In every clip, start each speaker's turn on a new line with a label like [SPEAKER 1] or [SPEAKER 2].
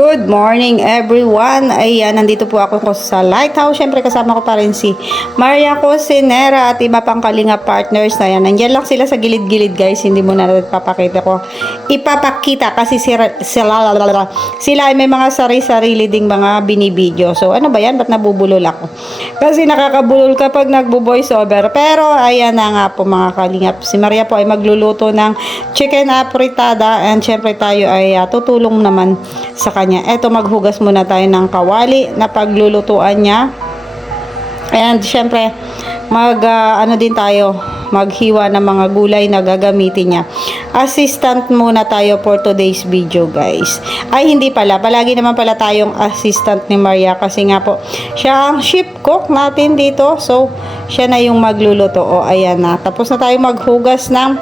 [SPEAKER 1] Good morning everyone. Ayan, nandito po ako ko sa Lighthouse. Siyempre kasama ko pa rin si Maria Cosinera at iba pang kalinga partners na yan. Nandiyan lang sila sa gilid-gilid guys. Hindi mo na papakita ko. Ipapakita kasi sila, sila, sila ay may mga sari-sarili ding mga binibidyo. So ano ba yan? Ba't nabubulol ako? Kasi nakakabulol kapag nagbo-voice over. Pero ayan na nga po mga kalingap. Si Maria po ay magluluto ng chicken apritada and syempre tayo ay ah, tutulong naman sa kanya. Eto maghugas muna tayo ng kawali na paglulutuan niya. And syempre mag ah, ano din tayo maghiwa ng mga gulay na gagamitin niya. Assistant muna tayo for today's video guys. Ay hindi pala, palagi naman pala tayong assistant ni Maria kasi nga po siya ang ship cook natin dito. So siya na yung magluluto. O ayan na. Tapos na tayo maghugas ng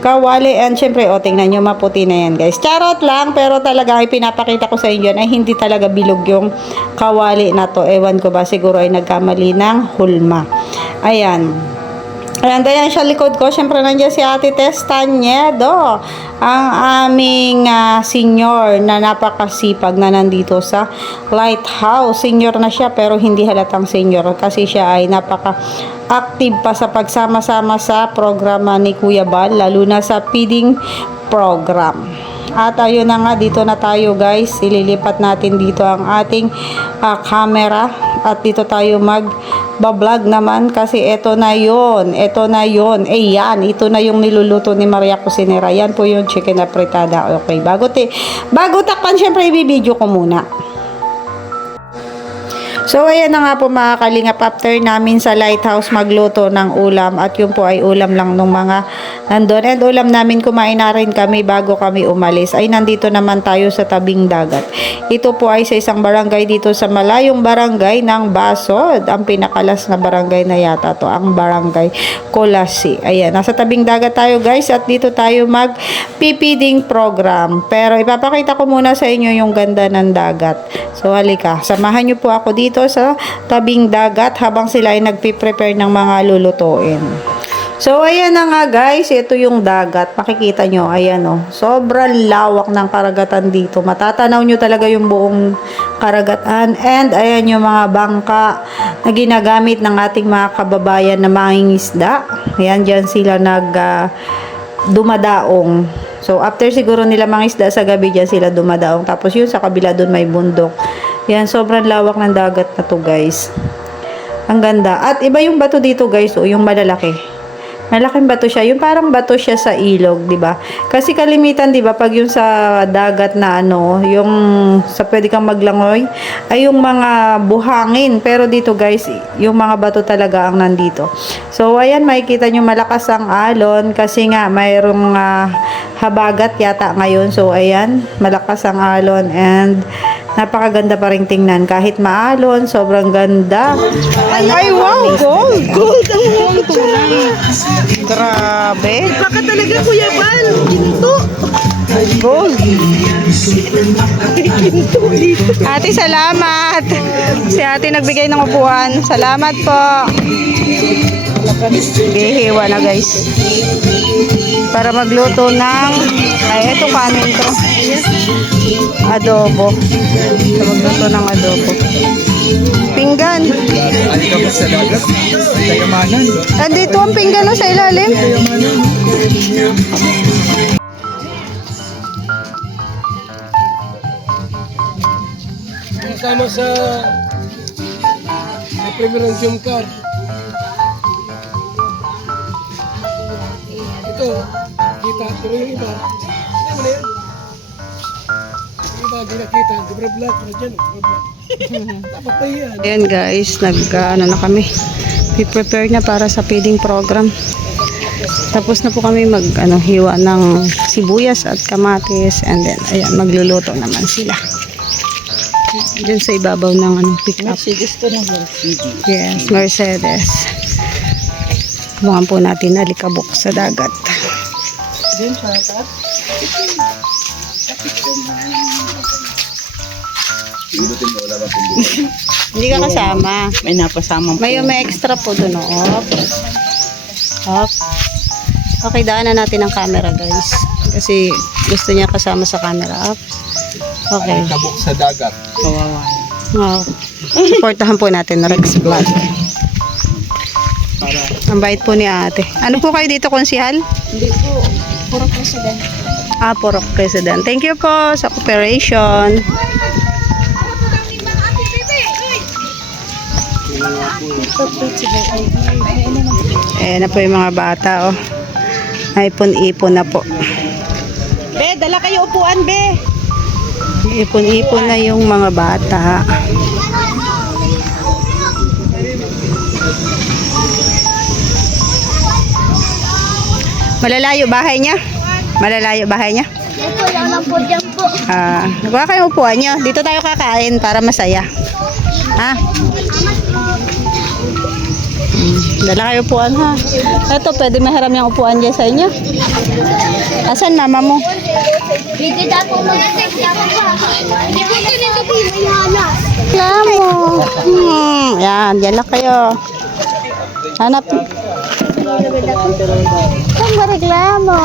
[SPEAKER 1] kawali and syempre o tingnan nyo maputi na yan guys. Charot lang pero talaga ay pinapakita ko sa inyo ay hindi talaga bilog yung kawali na to. Ewan ko ba siguro ay nagkamali ng hulma. Ayan. Ayan, ayan siya likod ko. Siyempre, nandiyan si Ate Tess Tanyedo. Ang aming ah, senior na napakasipag na nandito sa Lighthouse. Senior na siya pero hindi halatang senior kasi siya ay napaka-active pa sa pagsama-sama sa programa ni Kuya Bal, lalo na sa feeding program. At ayun na nga, dito na tayo guys. Ililipat natin dito ang ating ah, camera. At dito tayo mag vlog naman kasi ito na yon ito na yon eh ito na yung niluluto ni Maria Cusinera yan po yung chicken apretada okay bago te bago takpan syempre ibibideo ko muna So, ayan na nga po mga kalingap after namin sa lighthouse magluto ng ulam at yun po ay ulam lang ng mga nandun. And ulam namin kumain na rin kami bago kami umalis. Ay nandito naman tayo sa tabing dagat. Ito po ay sa isang barangay dito sa malayong barangay ng Basod. Ang pinakalas na barangay na yata to, ang barangay Colasi. Ayan, nasa tabing dagat tayo guys at dito tayo mag pipiding program. Pero ipapakita ko muna sa inyo yung ganda ng dagat. So halika, samahan niyo po ako dito sa tabing dagat habang sila ay nagpi-prepare ng mga lulutuin. So, ayan na nga guys, ito yung dagat. Makikita nyo, ayan o. Sobrang lawak ng karagatan dito. Matatanaw nyo talaga yung buong karagatan. And, ayan yung mga bangka na ginagamit ng ating mga kababayan na mangingisda. Ayan, dyan sila nag ah, dumadaong. So, after siguro nila mangisda sa gabi, dyan sila dumadaong. Tapos yun, sa kabila doon may bundok. Yan, sobrang lawak ng dagat na to guys. Ang ganda. At iba yung bato dito guys, o yung malalaki. Malaking bato siya. Yung parang bato siya sa ilog, 'di ba? Kasi kalimitan 'di ba pag yung sa dagat na ano, yung sa pwede kang maglangoy ay yung mga buhangin. Pero dito guys, yung mga bato talaga ang nandito. So ayan, makikita nyo malakas ang alon kasi nga mayroong ah, habagat yata ngayon. So ayan, malakas ang alon and napakaganda pa rin tingnan. Kahit maalon, sobrang ganda. Ay, wow! Gold! Gold! Ang gold! Grabe!
[SPEAKER 2] Baka talaga Kuya Bal, ginto.
[SPEAKER 1] Gold! Ate, salamat! Si ate nagbigay ng upuan. Salamat po! Gihiwa na guys. Para magluto ng... Ay, ito kanin to. Adobo. Para magluto ng adobo. Pinggan.
[SPEAKER 3] Ano ka sa dagat? Kayamanan.
[SPEAKER 1] Andito ang pinggan no, sa ilalim.
[SPEAKER 2] Kasama sa sa premier ng Jump Car. Ito, kita. Pero yung iba, alam mo na yan. Yung iba, di nakita. Gabra black, na dyan. Dapat na yan.
[SPEAKER 1] Ayan guys, nag ano na kami. Be-prepare na para sa feeding program. Tapos na po kami mag ano, hiwa ng sibuyas at kamatis and then ayan magluluto naman sila. Diyan sa ibabaw ng ano, pick up.
[SPEAKER 3] Mercedes to ng Mercedes.
[SPEAKER 1] Yes, Mercedes. Bukan po natin alikabok sa dagat.
[SPEAKER 3] Din sa atas?
[SPEAKER 1] Hindi ka kasama.
[SPEAKER 3] May napasama
[SPEAKER 1] May may extra po doon, oh. Off. Okay, daanan natin ang camera, guys. Kasi gusto niya kasama sa camera. Up. Okay.
[SPEAKER 3] Kabuk sa dagat. Kawawa.
[SPEAKER 1] Wow. Supportahan po natin na Rex Vlog.
[SPEAKER 3] Para
[SPEAKER 1] Ang bait po ni ate. Ano po kayo dito, konsihal?
[SPEAKER 4] Hindi po. Puro president.
[SPEAKER 1] Ah, Purok President. Thank you po sa cooperation. Ayan na po yung mga bata, oh. May ipon-ipon na po. Be, dala kayo upuan, be. Ipon-ipon na yung mga bata. Malalayo bahay niya? Malalayo bahay niya?
[SPEAKER 4] Ito lang lang po dyan po.
[SPEAKER 1] Ah, kuha kayo upuan niyo. Dito tayo kakain para masaya. Ha? Hmm, Dala kayo upuan ha. Ito, pwede mahiram yung upuan dyan sa inyo. Asan mama mo?
[SPEAKER 4] Hindi na po.
[SPEAKER 1] Reklamo. Hmm, yan, dyan lang kayo. Hanap. Saan ba reklamo?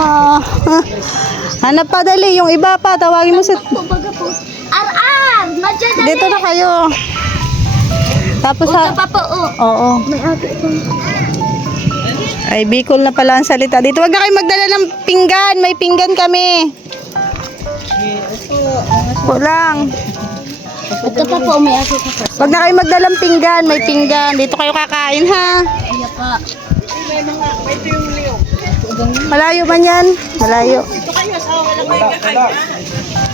[SPEAKER 1] Hanap pa dali. Yung iba pa, tawagin mo
[SPEAKER 4] po. Ar-ar!
[SPEAKER 1] Dito na kayo. Tapos ha...
[SPEAKER 4] pa po oh.
[SPEAKER 1] Oo.
[SPEAKER 4] May ate po.
[SPEAKER 1] Ay, Bicol na pala ang salita dito. Huwag na kayo magdala ng pinggan. May pinggan kami. Po lang.
[SPEAKER 4] Ito pa po may ate pa po.
[SPEAKER 1] Huwag na kayo magdala ng pinggan. May pinggan. Dito kayo kakain, ha?
[SPEAKER 4] Iya pa.
[SPEAKER 1] Malayo man yan. Malayo.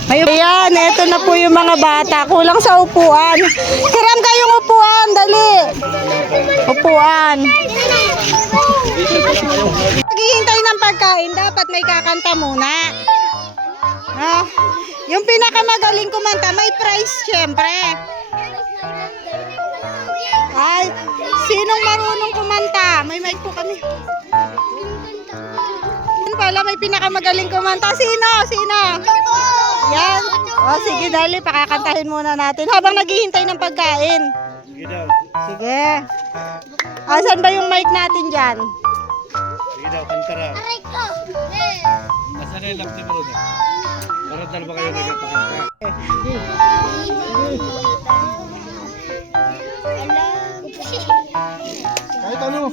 [SPEAKER 1] May Ayan, eto na po yung mga bata. Kulang sa upuan. Hiram kayong upuan. Dali. Upuan. Naghihintay ng pagkain, dapat may kakanta muna. Ha? Yung pinakamagaling kumanta, may prize syempre. Ay, sinong marunong kumanta? May mic po kami. Yan pala, may pinakamagaling kumanta. Sino? Sino? Yan. O, sige, dali, pakakantahin muna natin habang naghihintay ng pagkain.
[SPEAKER 2] Sige daw.
[SPEAKER 1] Sige. Asan ba yung mic natin dyan?
[SPEAKER 2] Sige daw, kanta raw.
[SPEAKER 4] Aray ko.
[SPEAKER 2] Nasaan na yung laptop mo rin? Para dalawa kayo nagpapakanta.
[SPEAKER 3] Kahit ano.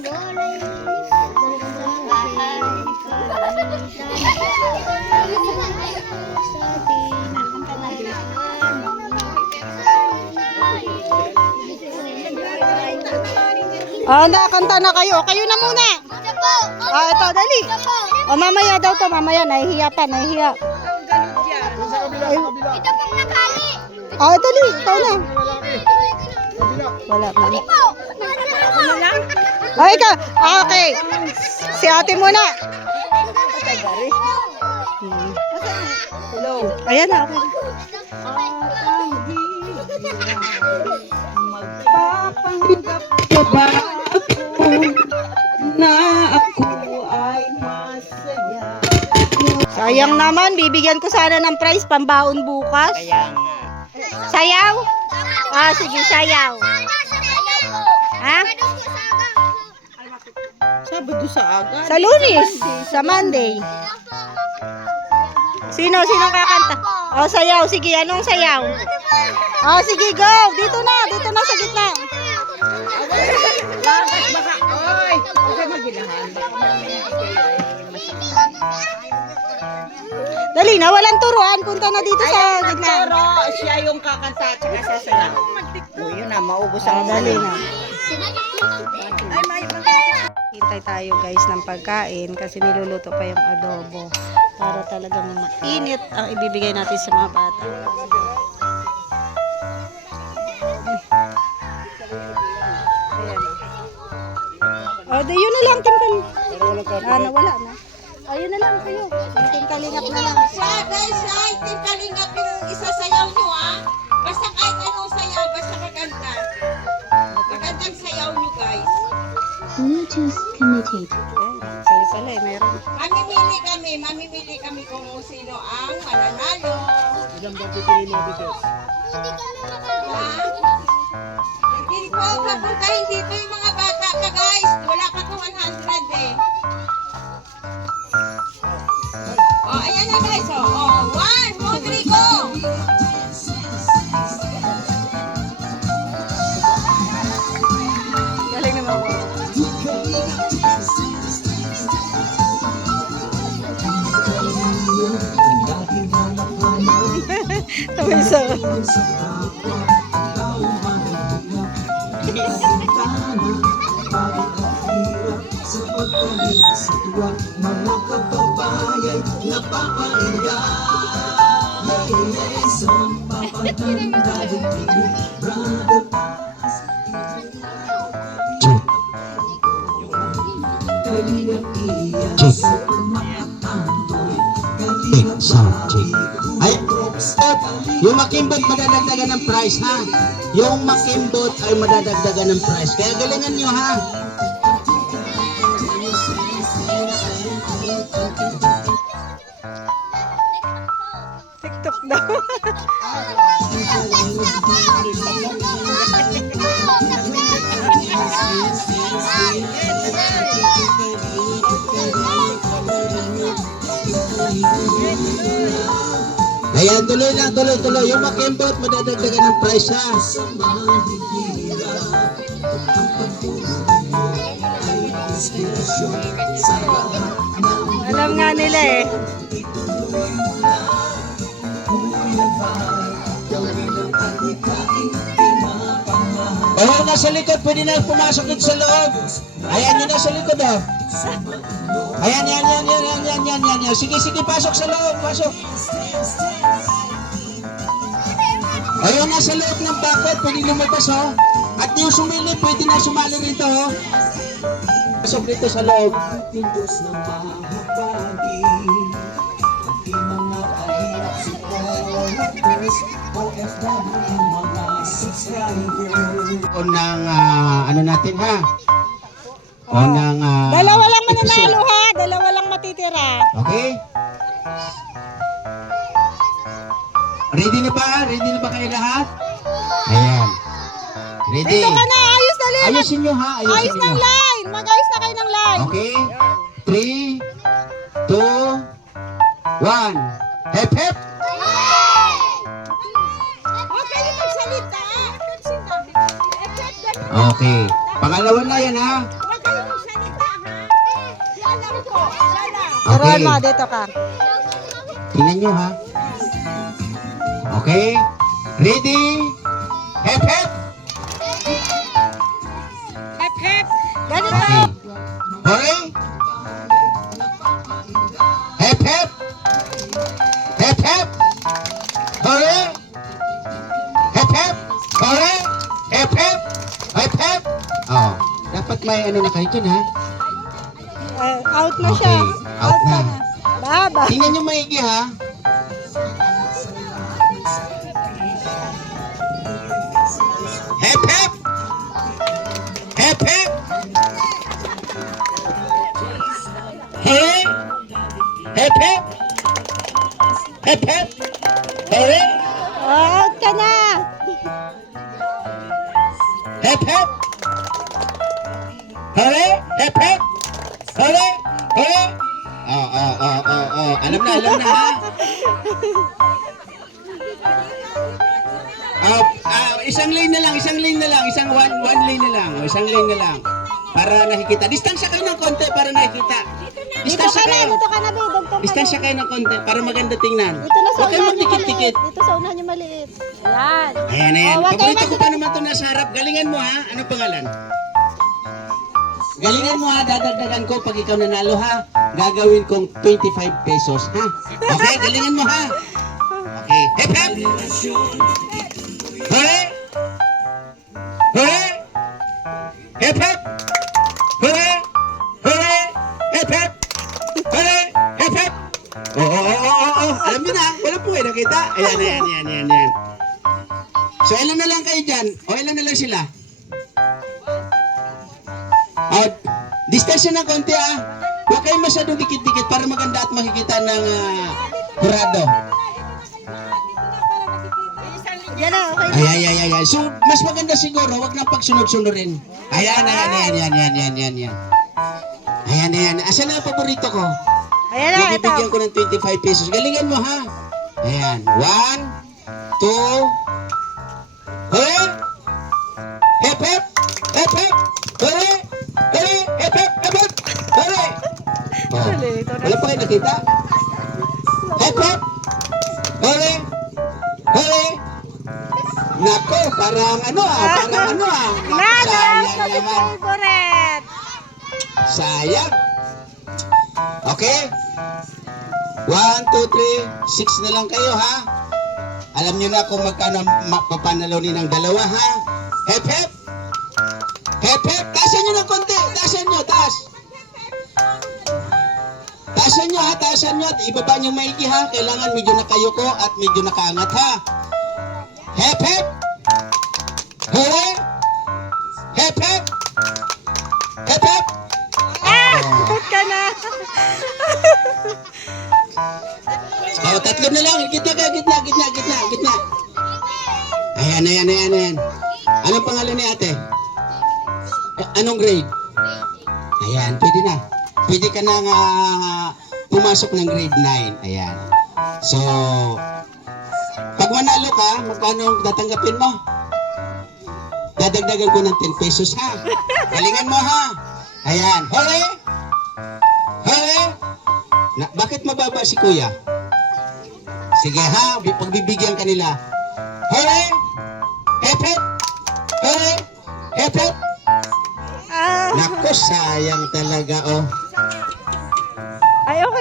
[SPEAKER 1] Ah, nakakanta na kayo. Kayo na muna. Ah, ito, dali. O, mamaya daw to. Mamaya, nahihiya pa, nahihiya.
[SPEAKER 4] Ito pong nakali.
[SPEAKER 1] Ah, dali. Ikaw na. Wala man.
[SPEAKER 4] Po.
[SPEAKER 1] Ah, ikaw. Ah, okay. Si ate muna. Hello. Ayan na, okay. Magpapanggap ka ba ako na ako ay masaya? Sayang naman, bibigyan ko sana ng prize pambaon bukas. Sayaw? Ah, sige, sayaw. Ha?
[SPEAKER 3] Sabado sa aga.
[SPEAKER 1] Sa lunes, sa Monday. Sino, sino kakanta? Oh, sayaw. Sige, anong sayaw? Oh, sige, go. Dito na, dito na sa gitna.
[SPEAKER 3] Oy! Huwag ka magilahan.
[SPEAKER 1] Dali na, walang turuan. Punta na dito sa gitna.
[SPEAKER 3] Pero siya yung kakanta at saka sasayaw. O yun na, maubos ang
[SPEAKER 1] dali na. Hintay tayo guys ng pagkain kasi niluluto pa yung adobo para talagang mainit ang ibibigay natin sa mga bata. Ayan. Oh, di na lang, Kim Kal. Ah, nawala na. Ayun na lang kayo. Kim Kalingap na lang.
[SPEAKER 5] Siya, guys, siya, Team Kalingap yung isasayaw nyo, ha? Basta kahit anong sayaw,
[SPEAKER 4] Committed.
[SPEAKER 1] Eh, sa'yo pala eh, meron.
[SPEAKER 5] Mamimili kami, mamimili kami kung sino ang mananalo.
[SPEAKER 2] Ilan ba pipili mo dito?
[SPEAKER 5] Ha? Hindi po papuntahin dito yung mga bata ka, guys. Wala pa to 100 eh. May isa. sa pagpapalik sa tuwa Mga kababayan na papainga
[SPEAKER 1] Liaison,
[SPEAKER 6] papatanda din Brother Kalinga iya sa Yung makimbot madadagdagan ng price ha. Yung makimbot ay madadagdagan ng price. Kaya galingan nyo ha.
[SPEAKER 1] TikTok daw.
[SPEAKER 6] Ayan, tuloy lang, tuloy, tuloy. Yung makimbot madadagdagan ng price ha.
[SPEAKER 1] Alam nga nila eh.
[SPEAKER 6] Oh, nasa likod, pwede na pumasok dito sa loob. Ayan yun nasa likod oh. Ayan, yan, yan, yan, yan, yan, yan, yan, yan. Sige, sige, pasok sa loob, pasok. Ayan, nasa loob ng backward, pwede lumabas, ho. At yung sumili, pwede na sumali rito, ho. Pasok rito sa loob. Ating Diyos
[SPEAKER 7] na mahabali, hindi mga kahirap supporters, OFW, mga subscribers.
[SPEAKER 6] O ng, uh, ano natin, ha? O oh. ng, uh, ah,
[SPEAKER 1] Dalawa lang mananalo, ha? Dalawa lang matitira.
[SPEAKER 6] Okay. Ready na ba? Ready na ba kayo lahat? Ayan. Ready?
[SPEAKER 1] Dito ka na. Ayos na rin.
[SPEAKER 6] Ayusin nyo ha. Ayusin
[SPEAKER 1] Ayos ng
[SPEAKER 6] nyo.
[SPEAKER 1] line. Mag-ayos na kayo ng line.
[SPEAKER 6] Okay? 3, 2, 1. Hep hep! Okay. Pangalawa na yan ha. Okay.
[SPEAKER 1] mo. Dito ka.
[SPEAKER 6] Tingnan nyo ha. Okay? Ready? Hep hep!
[SPEAKER 1] Hep, hep. Ganito.
[SPEAKER 6] Okay. Hep hep! Hep hep! Hooray! Hep hep! Hooray! Hep hep! Hep hep! Oh, dapat may ano na kayo dyan ha.
[SPEAKER 1] Eh, out na siya.
[SPEAKER 6] Okay, out na.
[SPEAKER 1] Baba.
[SPEAKER 6] Tingnan nyo maigi ha. Oh, oh, oh, oh, oh. Alam na, alam na ha. Ah, ah, isang lane na lang, isang lane na lang, isang one, one lane na lang, oh, isang lane na lang. Para nakikita. Distansya kayo ng konti para nakikita.
[SPEAKER 1] Dito
[SPEAKER 6] Distansya
[SPEAKER 1] ka na.
[SPEAKER 6] kayo.
[SPEAKER 1] Dito ka na, Be. Dugtong ka na.
[SPEAKER 6] Distansya kayo ng konti para maganda tingnan.
[SPEAKER 1] Dito na sa
[SPEAKER 6] Huwag kayong magdikit-dikit.
[SPEAKER 1] Dito sa unahan yung maliit. Ayan.
[SPEAKER 6] Ayan, ayan.
[SPEAKER 1] Oh,
[SPEAKER 6] Paborito ko pa naman ito nasa harap. Galingan mo ha. Ano pangalan? Galingan mo ha. Dadagdagan ko pag ikaw nanalo ha. Gagawin kong 25 pesos ha. Okay, galingan mo ha. Okay. Hep hep! Hooray! Hooray! Hep hep! Hooray! Hooray! Hep hep! Hooray! Hep hep! Oo, oo, oo, oo. Alam niyo na, wala po eh, nakita? Ayan, ayan, ayan, ayan, ayan. So, ilan na lang kayo dyan? O, ilan na lang sila? O, distansya ng konti ah. Huwag kayong masyadong dikit-dikit para maganda at makikita ng uh,
[SPEAKER 1] na. Okay.
[SPEAKER 6] Ay, ay, ay, ay, ay. So, mas maganda siguro, wag nang pagsunod-sunurin. Ayan, ayan, ayan, ayan, ayan, ayan, ayan, ayan. Ayan, ayan. Asan na ang paborito ko?
[SPEAKER 1] Ayan na. Ito.
[SPEAKER 6] Bibigyan ko ng 25 pesos. Galingan mo, ha? Ayan. One, two! Hep, hep! Hep, Nakita? Hep, hep! Hooray! Hooray! parang ano ah, parang ano ah.
[SPEAKER 1] Nanas
[SPEAKER 6] Sayang
[SPEAKER 1] na si
[SPEAKER 6] naman.
[SPEAKER 1] favorite.
[SPEAKER 6] Sayang. Okay? One, two, three. Six na lang kayo, ha? Alam nyo na kung magkano mapapanalonin ng dalawa, ha? Hep! Hep, Taasan nyo. At ibaba nyo maigi, ha? Kailangan medyo nakayuko at medyo nakaangat, ha? Hep, hep! Hooray! Hep, hep! Hep, hep!
[SPEAKER 1] Ah, ikot ka na.
[SPEAKER 6] Oh, tatlo na lang. Gitna ka, gitna, gitna, gitna, gitna. Ayan, ayan, ayan, ayan. Anong pangalan ni ate? Anong grade? Ayan, pwede na. Pwede ka na nga pumasok ng grade 9. Ayan. So, pag manalo ka, magkano ang tatanggapin mo? Dadagdagan ko ng 10 pesos ha. Galingan mo ha. Ayan. Hore! Hore! Na, bakit mababa si kuya? Sige ha, bi- pagbibigyan ka nila. Hore! Hep! Hore! Hep!
[SPEAKER 1] Ah,
[SPEAKER 6] Naku, sayang talaga oh.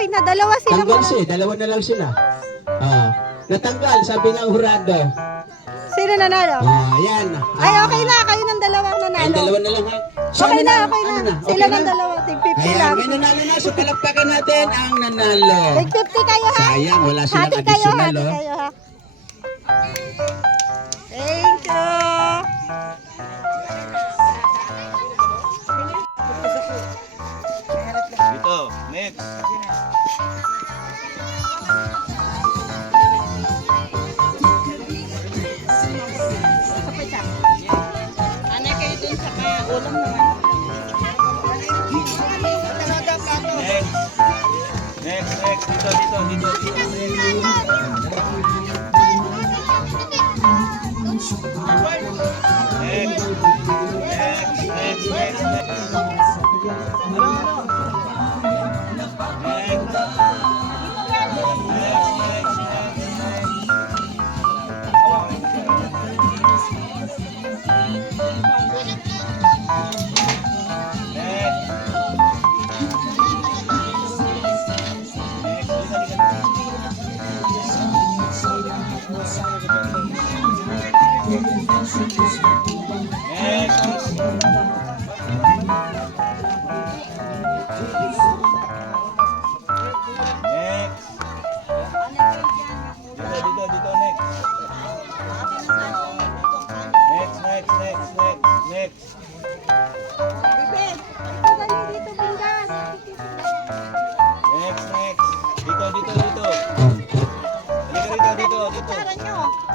[SPEAKER 1] Ay, okay na. Dalawa sila.
[SPEAKER 6] Tanggal siya, dalawa na lang sila. Oh. Natanggal, sabi ng hurado.
[SPEAKER 1] Sino nanalo?
[SPEAKER 6] Oh, ayan.
[SPEAKER 1] Ay, okay na. Kayo ng dalawang
[SPEAKER 6] Ay,
[SPEAKER 1] nanalo.
[SPEAKER 6] dalawa na lang ha.
[SPEAKER 1] Okay na, okay na.
[SPEAKER 6] Ano
[SPEAKER 1] Sila
[SPEAKER 6] Okay
[SPEAKER 1] ng dalawa. Tig 50
[SPEAKER 6] Ayan,
[SPEAKER 1] lang.
[SPEAKER 6] may nanalo na. So, palakpakan natin ang nanalo.
[SPEAKER 1] Tig 50 kayo ha.
[SPEAKER 6] Sayang, wala silang
[SPEAKER 1] Hati kayo,
[SPEAKER 6] additional,
[SPEAKER 1] hati
[SPEAKER 6] oh.
[SPEAKER 1] kayo ha. Thank you.
[SPEAKER 7] Dito, next. Next. Dito, dito, dito, dito. Next. Next. Next, next, next, next. Next.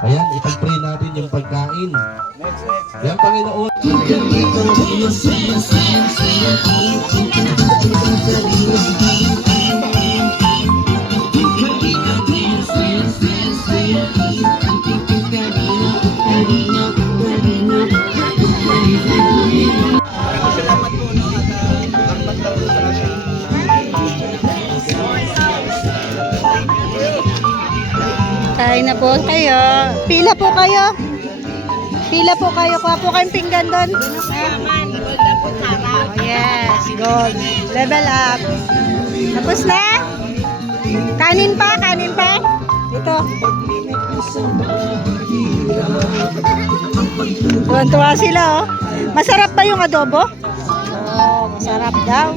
[SPEAKER 6] Ayan, ipag-pray natin yung pagkain. Yan, Panginoon.
[SPEAKER 1] Kain na po kayo. Pila po kayo. Pila po kayo. Kuha po kayong pinggan doon. Oh, yes, gold. Level up. Tapos na? Kanin pa, kanin pa. Ito. Tuwan-tuwa sila, oh. Masarap ba yung adobo? Oh, masarap daw.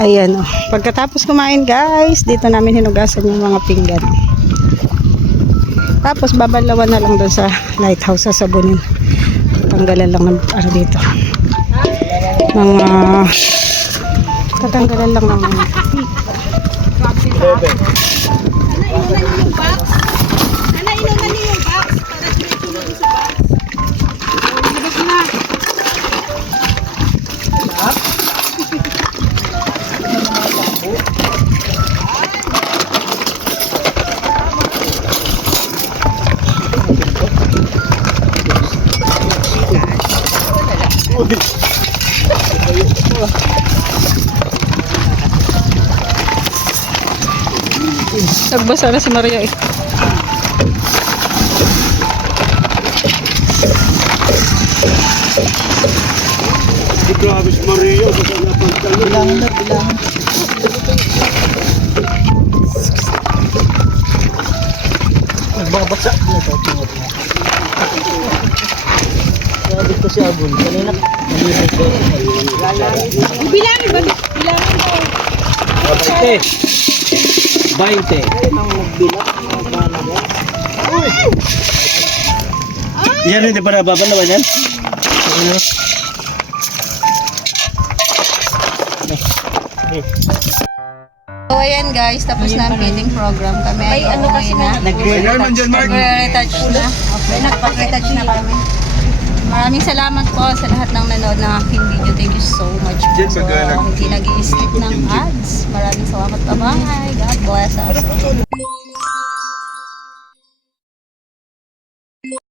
[SPEAKER 1] Ayan oh. Pagkatapos kumain guys, dito namin hinugasan yung mga pinggan. Tapos babalawan na lang doon sa lighthouse sa sabunin. Tanggalan lang ng ano dito. Mga tatanggalan lang naman. Nagbasa na si Maria eh.
[SPEAKER 8] Grabe si Mario. Bilangan na, bilangan. Nagbabasa. Sabi ko si Abul, kanina malinis ko.
[SPEAKER 5] Bilangin ba? Bilangin mo.
[SPEAKER 8] 20. 20. Yan hindi pa nababalawan yan? Ano?
[SPEAKER 1] So, ayan guys, tapos na ang feeding program kami. Ay, ano kasi na?
[SPEAKER 8] Nag-retouch.
[SPEAKER 1] Nag-retouch na. Okay, nagpa-retouch na kami. Maraming salamat po sa lahat ng nanood ng aking video. Thank you so much po. So, hindi nag-i-skip ng ads. Maraming salamat. Bye-bye. God bless us.